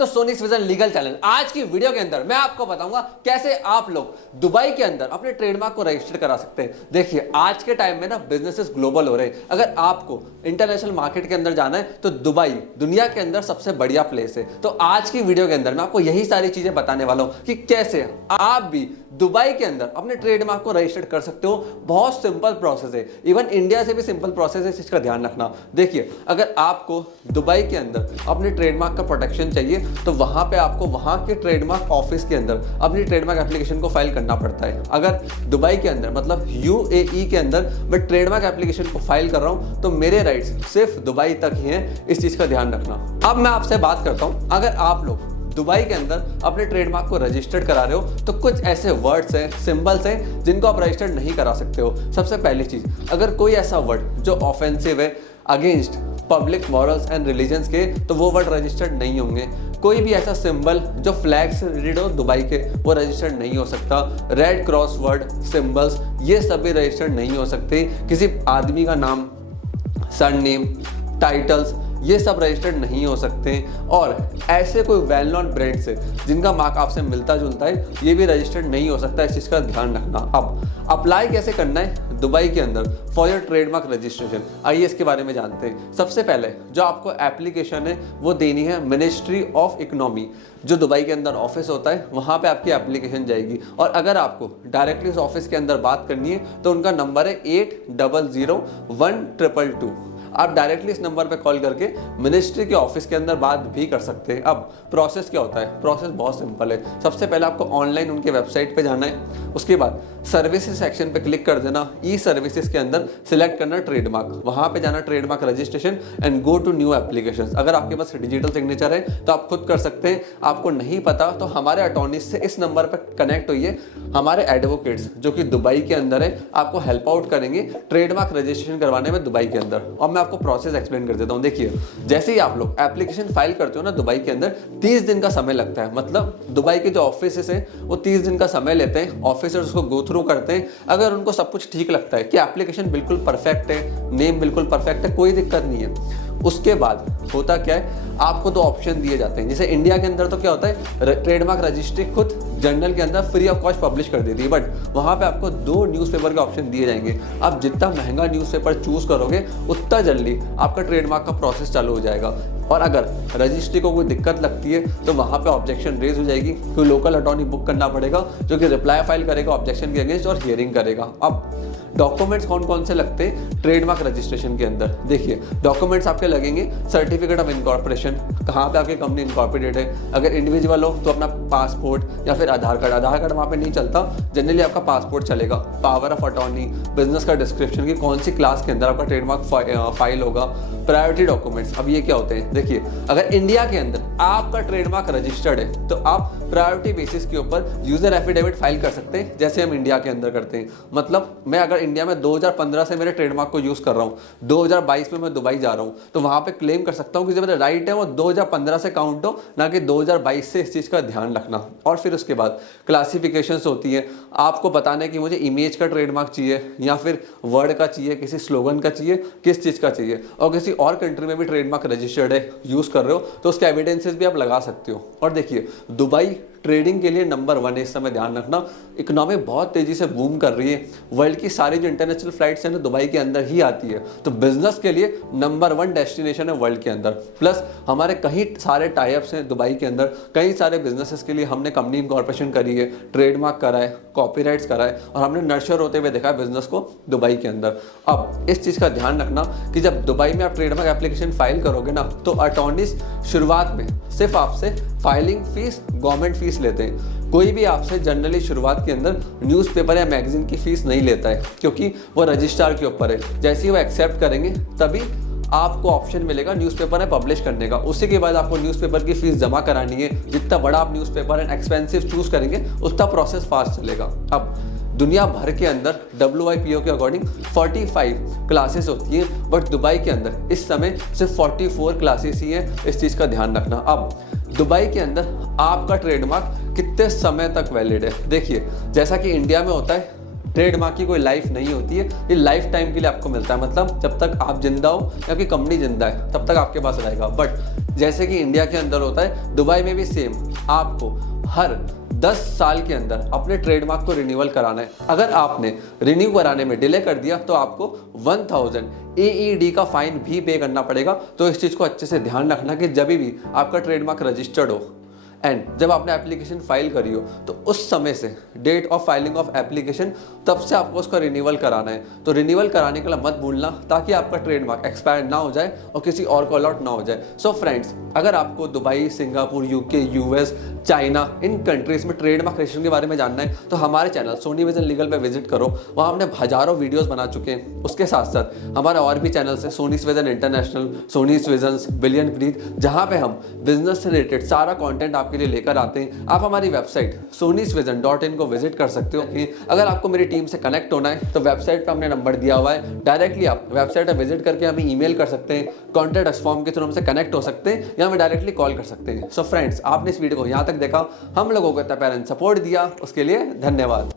To Soni's vision legal channel. आज की video के अंदर मैं आपको बताऊंगा कैसे आप लोग दुबई के अंदर अपने ट्रेडमार्क को रजिस्टर करा सकते हैं। देखिए आज के टाइम में ना बिजनेसेस ग्लोबल हो रहे हैं। अगर आपको इंटरनेशनल मार्केट के अंदर जाना है तो दुबई दुनिया के अंदर सबसे बढ़िया प्लेस है। तो आज की वीडियो के अंदर मैं आपको यही सारी चीजें बताने वाला हूं कि कैसे आप भी दुबई के अंदर अपने ट्रेडमार्क को रजिस्टर कर सकते हो। बहुत सिंपल प्रोसेस है, इवन इंडिया से भी सिंपल प्रोसेस है, इसका ध्यान रखना। देखिए अगर आपको दुबई के अंदर अपने ट्रेडमार्क का प्रोटेक्शन चाहिए तो वहां पे आपको वहां के ट्रेडमार्क ऑफिस के अंदर अपनी ट्रेडमार्क एप्लीकेशन को फाइल करना पड़ता है। अगर दुबई के अंदर मतलब यूएई के अंदर मैं ट्रेडमार्क एप्लीकेशन को फाइल कर रहा हूं तो मेरे राइट्स सिर्फ दुबई तक ही हैं, इस चीज का ध्यान रखना। अब मैं आपसे बात करता हूं, अगर आप लोग दुबई के अंदर अपने ट्रेडमार्क को रजिस्टर्ड करा रहे हो तो कुछ ऐसे वर्ड्स हैं, सिंबल्स हैं जिनको आप रजिस्टर्ड नहीं करा सकते हो। सबसे पहली चीज, अगर कोई ऐसा वर्ड जो ऑफेंसिव है against public morals and religions के तो वो वर्ड रजिस्टर्ड नहीं होंगे। कोई भी ऐसा सिंबल जो फ्लैग से रिलेटेड हो दुबई के वो रजिस्टर्ड नहीं हो सकता। रेड क्रॉस वर्ड, सिंबल्स ये सभी रजिस्टर्ड नहीं हो सकते। किसी आदमी का नाम, सरनेम, टाइटल्स ये सब रजिस्टर्ड नहीं हो सकते। और ऐसे कोई वेल नोन ब्रांड्स है जिनका मार्क आपसे मिलता जुलता है ये भी रजिस्टर्ड नहीं हो सकता। इस चीज़ का ध्यान रखना। अब अप्लाई कैसे करना है दुबई के अंदर फॉर योर ट्रेडमार्क रजिस्ट्रेशन, आइए इसके बारे में जानते हैं। सबसे पहले जो आपको एप्लीकेशन है वो देनी है मिनिस्ट्री ऑफ इकोनॉमी, जो दुबई के अंदर ऑफिस होता है वहाँ पे आपकी एप्लीकेशन जाएगी। और अगर आपको डायरेक्टली उस ऑफिस के अंदर बात करनी है तो उनका नंबर है 800122। आप डायरेक्टली इस नंबर पे कॉल करके मिनिस्ट्री के ऑफिस के अंदर बात भी कर सकते हैं। अब प्रोसेस क्या होता है? प्रोसेस बहुत सिंपल है। सबसे पहले आपको ऑनलाइन उनके वेबसाइट पे जाना है, उसके बाद सर्विसेज सेक्शन पे क्लिक कर देना। ई सर्विसेज के अंदर सिलेक्ट करना ट्रेडमार्क, वहाँ पे जाना trademark registration and go to new application. अगर आपके पास डिजिटल सिग्नेचर है तो आप खुद कर सकते हैं। आपको नहीं पता तो हमारे अटॉर्नी से इस नंबर पर कनेक्ट होइए। हमारे एडवोकेट्स जो कि दुबई के अंदर है आपको हेल्प आउट करेंगे ट्रेडमार्क रजिस्ट्रेशन करवाने में दुबई के अंदर। और मैं आपको प्रोसेस एक्सप्लेन कर देता हूं। देखिए जैसे ही आप लोग एप्लीकेशन फाइल करते हो ना दुबई के अंदर 30 दिन का समय लगता है। मतलब दुबई के जो ऑफिसेस हैं वो 30 दिन का समय लेते हैं, ऑफिसर्स उसको गो थ्रू करते हैं। अगर उनको सब कुछ ठीक लगता है कि एप्लीकेशन बिल्कुल परफेक्ट है, नेम बिल्कुल परफेक्ट है, कोई दिक्कत नहीं है, उसके बाद होता क्या है आपको दो ऑप्शन दिए जाते हैं। जैसे इंडिया के अंदर तो क्या होता है ट्रेडमार्क रजिस्ट्री खुद जर्नल के अंदर फ्री ऑफ कॉस्ट पब्लिश कर देती है, बट वहाँ पे आपको 2 न्यूज़पेपर के ऑप्शन दिए जाएंगे। आप जितना महंगा न्यूज़पेपर चूज करोगे उतना जल्दी आपका ट्रेडमार्क का प्रोसेस चालू हो जाएगा। और अगर रजिस्ट्री को कोई दिक्कत लगती है तो वहाँ पे ऑब्जेक्शन रेज हो जाएगी, कोई लोकल अटॉर्नी बुक करना पड़ेगा जो कि रिप्लाई फाइल करेगा ऑब्जेक्शन के अगेंस्ट और हियरिंग करेगा। अब डॉक्यूमेंट्स कौन कौन से लगते हैं ट्रेडमार्क रजिस्ट्रेशन के अंदर? देखिए डॉक्यूमेंट्स आपके लगेंगे सर्टिफिकेट ऑफ इनकॉर्पोरेशन, कहाँ पे आपकी कंपनी इनकॉर्पोरेटेड है। अगर इंडिविजुअल हो तो अपना पासपोर्ट या फिर आधार कार्ड। आधार कार्ड वहाँ पे नहीं चलता, जनरली आपका पासपोर्ट चलेगा। पावर ऑफ अटॉर्नी, बिजनेस का डिस्क्रिप्शन की कौन सी क्लास के अंदर आपका ट्रेडमार्क फाइल होगा। प्रायोरिटी डॉक्यूमेंट्स, अब ये क्या होते हैं? देखिए अगर इंडिया के अंदर आपका ट्रेडमार्क रजिस्टर्ड है तो आप प्रायोरिटी बेसिस के ऊपर यूजर एफिडेविट फाइल कर सकते हैं, जैसे हम इंडिया के अंदर करते हैं। मतलब मैं अगर इंडिया में 2015 से मेरे ट्रेडमार्क को यूज कर रहा हूँ, 2022 में मैं दुबई जा रहा हूँ तो वहां पे क्लेम कर सकता हूँ कि जो मेरा राइट है वो 2015 से काउंट हो, ना कि 2022 से। इस चीज का ध्यान रखना। और फिर उसके बाद क्लासिफिकेशंस होती है, आपको बताना है कि मुझे इमेज का ट्रेडमार्क चाहिए या फिर वर्ड का चाहिए, किसी स्लोगन का चाहिए, किस चीज का चाहिए। और किसी और कंट्री में भी ट्रेडमार्क रजिस्टर्ड है, यूज कर रहे हो तो उसके एविडेंसेस भी आप लगा सकते हो। और देखिए दुबई ट्रेडिंग के लिए नंबर 1 है, इस समय ध्यान रखना। इकोनॉमी बहुत तेजी से बूम कर रही है, वर्ल्ड की सारी जो इंटरनेशनल फ्लाइट्स हैं ना दुबई के अंदर ही आती है। तो बिजनेस के लिए नंबर 1 डेस्टिनेशन है वर्ल्ड के अंदर। प्लस हमारे कई सारे टाइप्स हैं दुबई के अंदर, कई सारे बिजनेसेस के लिए हमने कंपनी इनकॉर्पोरेशन करी है, ट्रेडमार्क करा है, कॉपीराइट्स करा है और हमने नर्चर होते हुए देखा है बिजनेस को दुबई के अंदर। अब इस चीज़ का ध्यान रखना कि जब दुबई में आप ट्रेडमार्क एप्लीकेशन फाइल करोगे ना तो अटॉर्नीज शुरुआत में सिर्फ आपसे फाइलिंग फीस, गवर्नमेंट फीस लेते हैं। कोई भी आपसे जनरली शुरुआत के अंदर न्यूज़पेपर या मैगजीन की फीस नहीं लेता है, क्योंकि वो रजिस्ट्रार के ऊपर है। जैसे ही वो एक्सेप्ट करेंगे तभी आपको ऑप्शन मिलेगा न्यूज़पेपर है पब्लिश करने का। उसी के बाद आपको न्यूज़पेपर की फीस जमा करानी है। जितना बड़ा आप न्यूज़पेपर एंड एक्सपेंसिव चूज करेंगे उतना प्रोसेस फास्ट चलेगा। अब दुनिया भर के अंदर WIPO के अकॉर्डिंग 45 क्लासेस होती हैं, बट दुबई के अंदर इस समय सिर्फ 44 क्लासेस ही हैं। इस चीज़ का ध्यान रखना। अब दुबई के अंदर आपका ट्रेडमार्क कितने समय तक वैलिड है? देखिए जैसा कि इंडिया में होता है ट्रेडमार्क की कोई लाइफ नहीं होती है, ये लाइफ टाइम के लिए आपको मिलता है। मतलब जब तक आप जिंदा हो या आपकी कंपनी जिंदा है तब तक आपके पास रहेगा। बट जैसे कि इंडिया के अंदर होता है, दुबई में भी सेम आपको हर 10 साल के अंदर अपने ट्रेडमार्क को रिन्यूअल कराना है। अगर आपने रिन्यू कराने में डिले कर दिया तो आपको 1000 AED का फाइन भी पे करना पड़ेगा। तो इस चीज़ को अच्छे से ध्यान रखना कि जब भी आपका ट्रेडमार्क रजिस्टर्ड हो एंड जब आपने एप्लीकेशन फाइल करी हो तो उस समय से, date of filing of application, तब से आपको उसका रिन्यूअल कराना है। तो रिन्यूअल कराने के लिए मत भूलना, ताकि आपका ट्रेडमार्क एक्सपायर ना हो जाए और किसी और को अलॉट ना हो जाए। सो फ्रेंड्स, अगर आपको Dubai, Singapore, UK, US, China, in countries में ट्रेडमार्क रजिस्ट्रेशन के बारे में जानना है तो हमारे चैनल सोनी विजन लीगल पे विजिट करो। वहाँ हमने हजारों वीडियोस बना चुके हैं। उसके साथ साथ हमारे और भी चैनल्स हैं, Soni vision international, Soni visions, billion breath, जहाँ पे हम बिजनेस से रिलेटेड सारा कंटेंट आपके लिए लेकर आते हैं। आप हमारी वेबसाइट sonyvision.in को विजिट कर सकते हो। कि अगर आपको मेरी टीम से कनेक्ट होना है तो वेबसाइट पे हमने नंबर दिया हुआ है, डायरेक्टली आप वेबसाइट पर विजिट करके हमें ईमेल कर सकते हैं, कॉन्टैक्ट अस फॉर्म के थ्रू हमसे कनेक्ट हो सकते हैं या हमें डायरेक्टली कॉल कर सकते हैं। सो फ्रेंड्स, आपने इस वीडियो को यहाँ तक देखा, हम लोगों को इतना प्यार एंड सपोर्ट दिया, उसके लिए धन्यवाद।